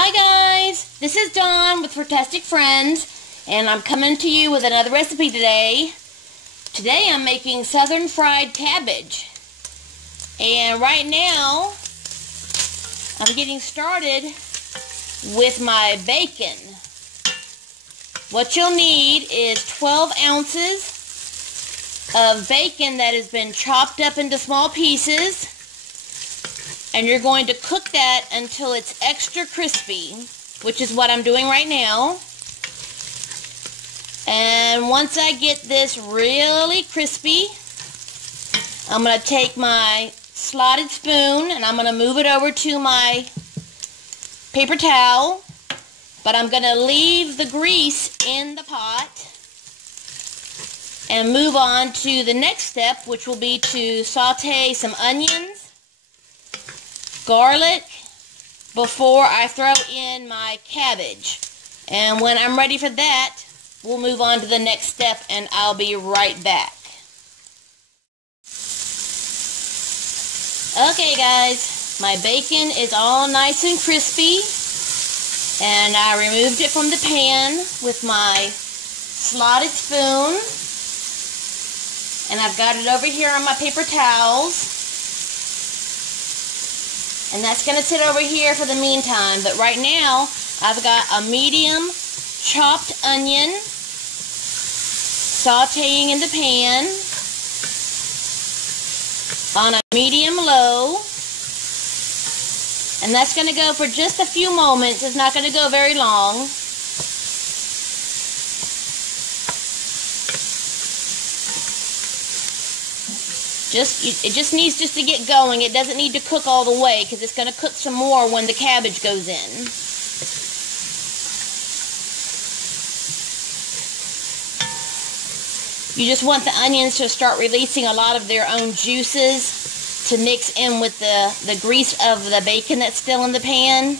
Hi guys, this is Dawn with Furtastic Friends, and I'm coming to you with another recipe today. Today I'm making southern fried cabbage. And right now, I'm getting started with my bacon. What you'll need is 12 ounces of bacon that has been chopped up into small pieces. And you're going to cook that until it's extra crispy, which is what I'm doing right now. And once I get this really crispy, I'm going to take my slotted spoon and I'm going to move it over to my paper towel. But I'm going to leave the grease in the pot and move on to the next step, which will be to saute some onions, garlic, before I throw in my cabbage. And when I'm ready for that, we'll move on to the next step and I'll be right back. Okay guys, my bacon is all nice and crispy, and I removed it from the pan with my slotted spoon, and I've got it over here on my paper towels. And that's going to sit over here for the meantime. But right now, I've got a medium chopped onion sauteing in the pan on a medium low. And that's going to go for just a few moments. It's not going to go very long. It just needs to get going. It doesn't need to cook all the way because it's going to cook some more when the cabbage goes in. You just want the onions to start releasing a lot of their own juices to mix in with the grease of the bacon that's still in the pan,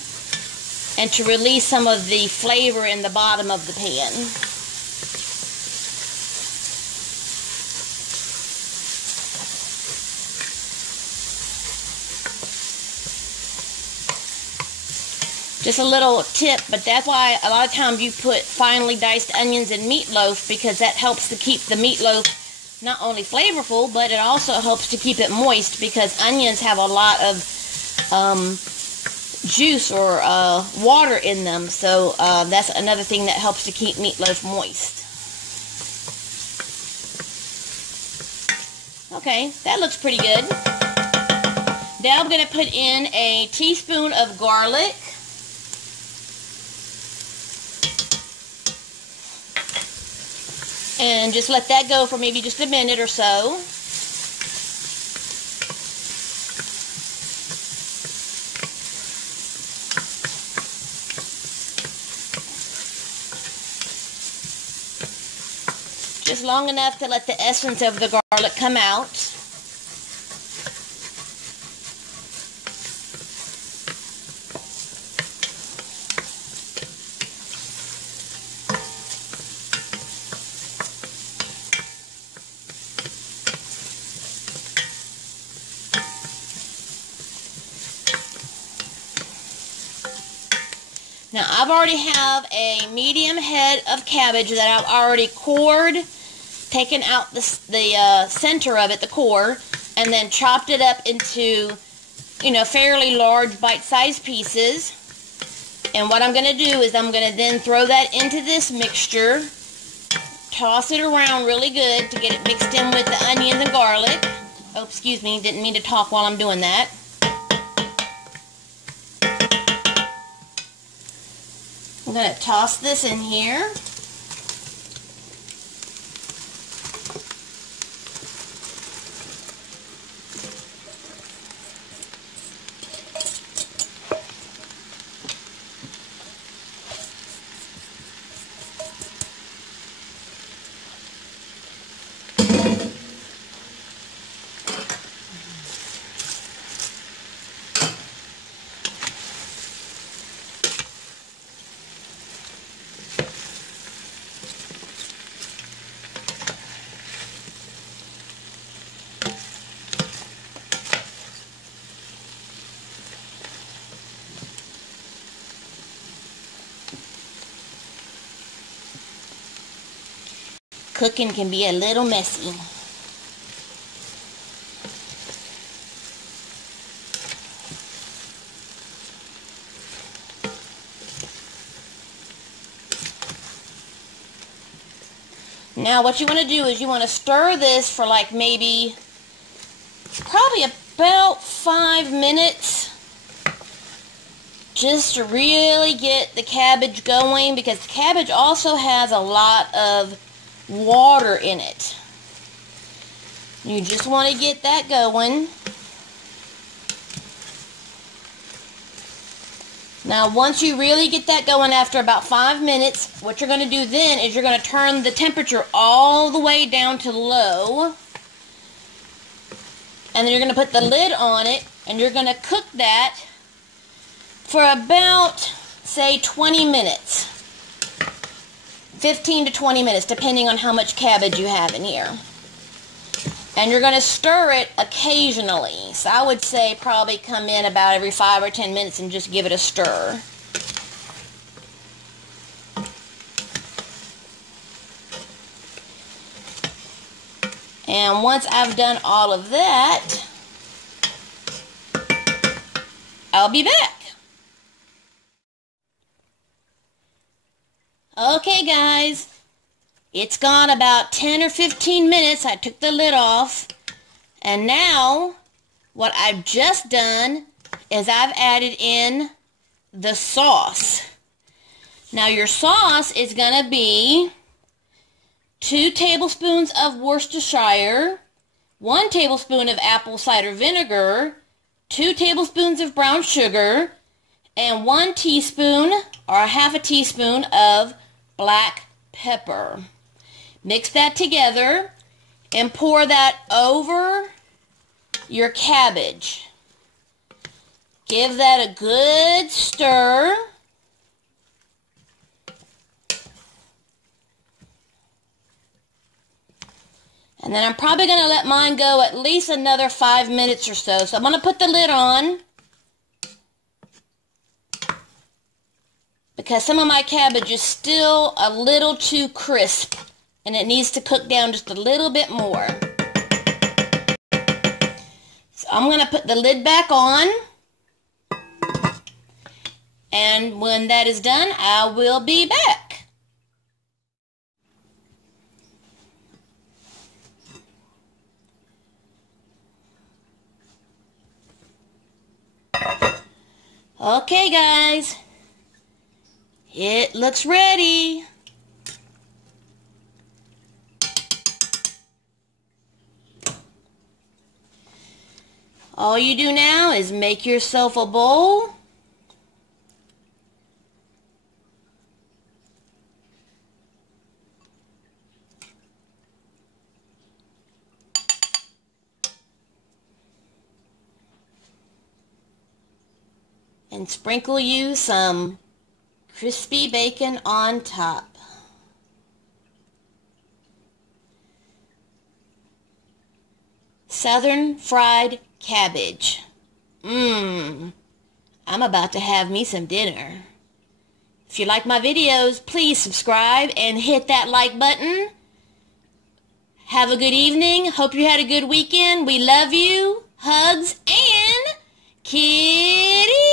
and to release some of the flavor in the bottom of the pan. Just a little tip, but that's why a lot of times you put finely diced onions in meatloaf, because that helps to keep the meatloaf not only flavorful, but it also helps to keep it moist, because onions have a lot of juice or water in them. So that's another thing that helps to keep meatloaf moist. Okay, that looks pretty good. Now I'm going to put in a teaspoon of garlic. And just let that go for maybe just a minute or so. Just long enough to let the essence of the garlic come out. Now, I've already have a medium head of cabbage that I've already cored, taken out the center of it, the core, and then chopped it up into, fairly large bite-sized pieces. And what I'm going to do is I'm going to then throw that into this mixture, toss it around really good to get it mixed in with the onions and garlic. Oh, excuse me, didn't mean to talk while I'm doing that. I'm going to toss this in here. cooking can be a little messy. Now what you want to do is you want to stir this for like maybe probably about 5 minutes, just to really get the cabbage going, because the cabbage also has a lot of water in it. You just want to get that going. Now once you really get that going after about 5 minutes, what you're going to do then is you're going to turn the temperature all the way down to low. And then you're going to put the lid on it, and you're going to cook that for about, say, 20 minutes. 15 to 20 minutes, depending on how much cabbage you have in here. And you're going to stir it occasionally. So I would say probably come in about every 5 or 10 minutes and just give it a stir. And once I've done all of that, I'll be back. Okay guys, it's gone about 10 or 15 minutes. I took the lid off, and now what I've just done is I've added in the sauce. Now your sauce is going to be 2 tablespoons of Worcestershire, 1 tablespoon of apple cider vinegar, 2 tablespoons of brown sugar, and 1 teaspoon or a half a teaspoon of black pepper. Mix that together and pour that over your cabbage. Give that a good stir. And then I'm probably going to let mine go at least another 5 minutes or so. So I'm going to put the lid on, because some of my cabbage is still a little too crisp, and it needs to cook down just a little bit more. So I'm going to put the lid back on, and when that is done, I will be back. Okay guys, it looks ready. All you do now is make yourself a bowl. And sprinkle you some crispy bacon on top. Southern fried cabbage. I'm about to have me some dinner. If you like my videos, please subscribe and hit that like button. Have a good evening. Hope you had a good weekend. We love you. Hugs and kitty.